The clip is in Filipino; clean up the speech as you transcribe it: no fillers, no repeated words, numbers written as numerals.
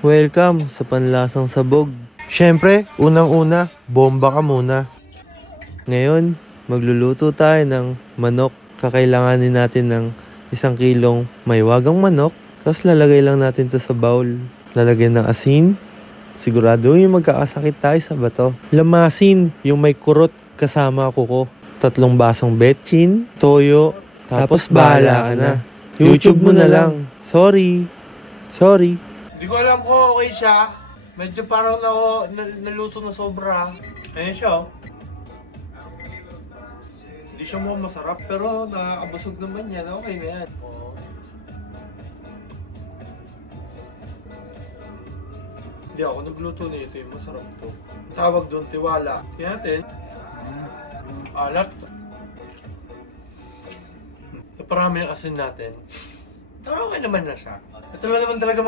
Welcome sa panlasang sabog. Siyempre, unang-una, bomba ka muna. Ngayon, magluluto tayo ng manok. Kakailanganin natin ng 1 kilong maywagang manok. Tapos lalagay lang natin to sa bowl. Lalagyan ng asin. Sigurado yung magkakasakit tayo sa bato. Lamasin yung may kurot kasama kuko. 3 basong betchin, toyo, tapos bahala ka na. YouTube mo na lang. Sorry. Hindi ko alam kung okay siya. Medyo parang naluto na sobra. Ayan siya, oh. Hindi siya mo masarap, pero nakakabusog naman yan. Okay na yan. Oh. Hindi ako nagluto nito, yung masarap to. Tawag doon, tiwala. Tingnan natin. Alat. Naparami yung asin natin. Pero okay naman na siya. Ito naman talaga